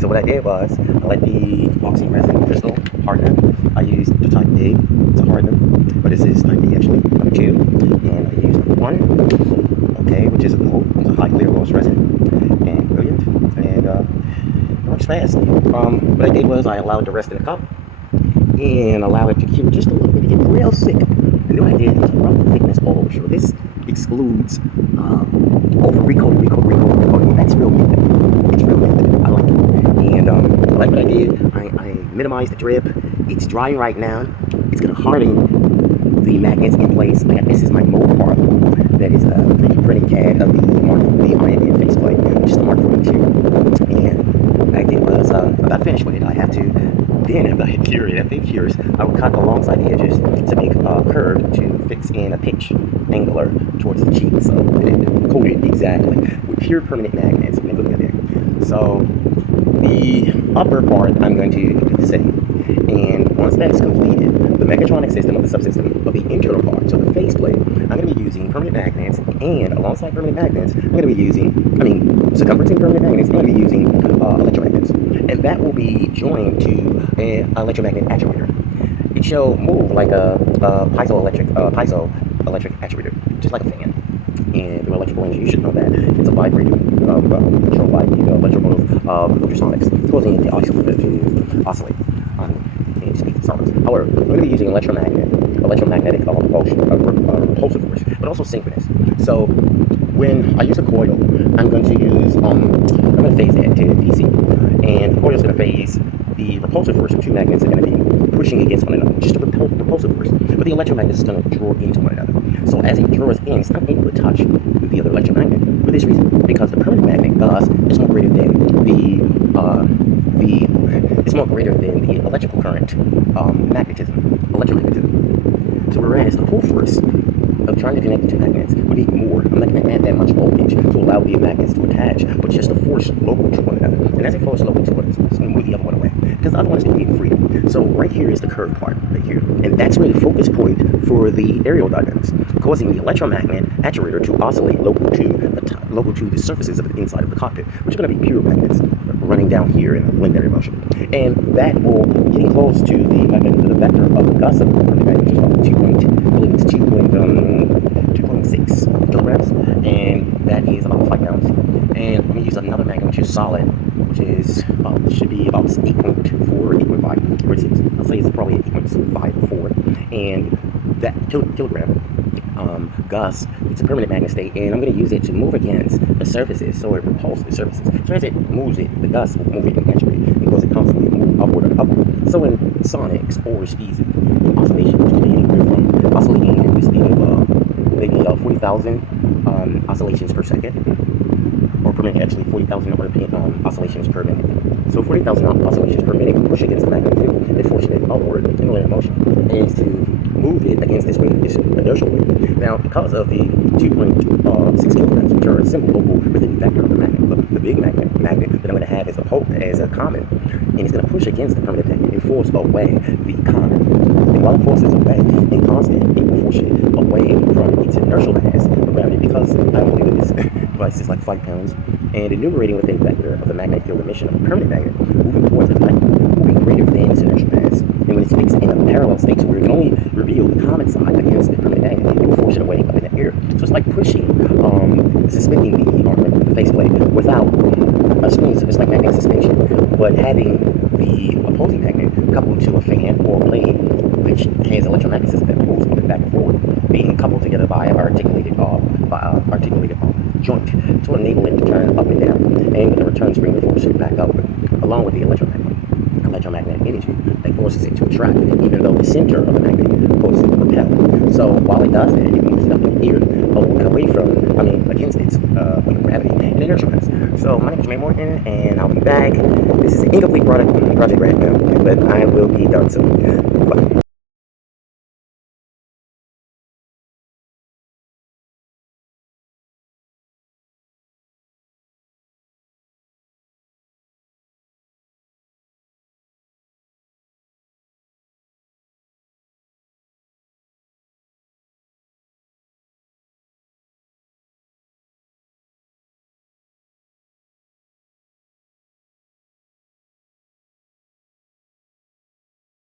So what I did was, I let the epoxy resin crystal harden. I used the type A to harden, but this is type B actually, number 2. And I used number 1, okay, which is a gold, a high clear gloss resin, and brilliant, and it works fast. What I did was I allowed the rest in the cup, and allow it to cure just a little bit to get real thick. And then what I did is rub the thickness all over. So this excludes over recoating. That's real good. It's real good. I like it. And I like what I did. I minimized the drip. It's drying right now. It's going to harden the magnets in place. This is my mold part. That is a 3D printing CAD of the IRONMAN faceplate, which is the Mark II. And what I did was, I got finished with it. I have to, then after I cure it, after it cures, I will cut alongside the edges to make a curve to fix in a pitch angular towards the cheek. So it coated exactly with pure permanent magnets. Look at that. So the upper part I'm going to do the same. And once that's completed, the mechatronic system of the subsystem of the internal part, so the faceplate, I'm going to be using permanent magnets, and alongside permanent magnets, I'm going to be using, circumferencing permanent magnets, I'm going to be using electromagnets. And that will be joined to an electromagnet actuator. It shall move like a piezoelectric actuator, just like a fan. And through electrical energy, you should know that it's a vibrator controlled by the electromotive ultrasonics, causing the oscillator to oscillate and speed in solids. However, we're going to be using electromagnetic repulsive force, but also synchronous. So when I use a coil, I'm going to use I'm going to phase that to DC, and the coil is going to phase the repulsive force of two magnets are going to be pushing against one another, just a repulsive force, but the electromagnet is going to draw into one another. So as it draws in, it's not able to touch with the other electromagnet for this reason, because the permanent magnet Gus is more greater than the electrical current electromagnetism. So whereas the pull force of trying to connect the two magnets would need more. I'm not going to add that much voltage to allow the magnets to attach, but just a force local to one another. And as it forces local to one another, it's going to move the other one away, because the other one is going to be free. So right here is the curved part, right here. And that's really the focus point for the aerial dynamics, causing the electromagnet actuator to oscillate local to the surfaces of the inside of the cockpit, which are going to be pure magnets running down here in a linear motion. And that will get close to the vector of the Gus of the magnet, which is about 2.6 kilograms, and that is about 5 pounds. And I'm going to use another magnet which is solid, which is should be about 8.4, 8.5, or 6. I'll say it's probably 8.5 or 4. And that kilogram Gus, it's a permanent magnet state, and I'm going to use it to move against the surfaces, so it repulses the surfaces. So as it moves it, the Gus will move it naturally, because it constantly moves upward and upward. So in sonics or speeds, oscillation, which can be anywhere from oscillating at the speed of maybe 40,000 oscillations per second, or per minute, actually 40,000 oscillations per minute. So 40,000 oscillations per minute will push against the magnetic field and force it upward in linear motion, and to move it against this weight, this inertial weight. Now, because of the 2.6 kilograms, which are a simple local within the vector of the magnet, the big magnet that I'm going to have as a common, and it's going to push against the permanent magnet and force away the common. And while it forces away in constant, it will force it away from its inertial mass around it, because I don't think this device is like 5 pounds, and enumerating within the vector of the magnetic field emission of a permanent magnet moving towards the light will be greater than its inertial mass. And when it's fixed in a parallel state, so where it can only reveal the common side against the permanent magnet, it will force it away up in the air. So it's like pushing, suspending the faceplate without a spring. It's like magnetic suspension, but having the opposing magnet coupled to a fan or a blade, which has electromagnetism that pulls it back and forth, being coupled together by an articulated joint to enable it to turn up and down, and with the return spring to force it back upward, along with the electromagnetic energy that forces it to attract, even though the center of the magnet causes it to repel. So while it does that, it moves it up in the air, away from, against its weight of gravity and inertial mass. So my name is Jermaine Morton, and I'll be back. This is an incomplete project right now, but I will be done soon. Bye.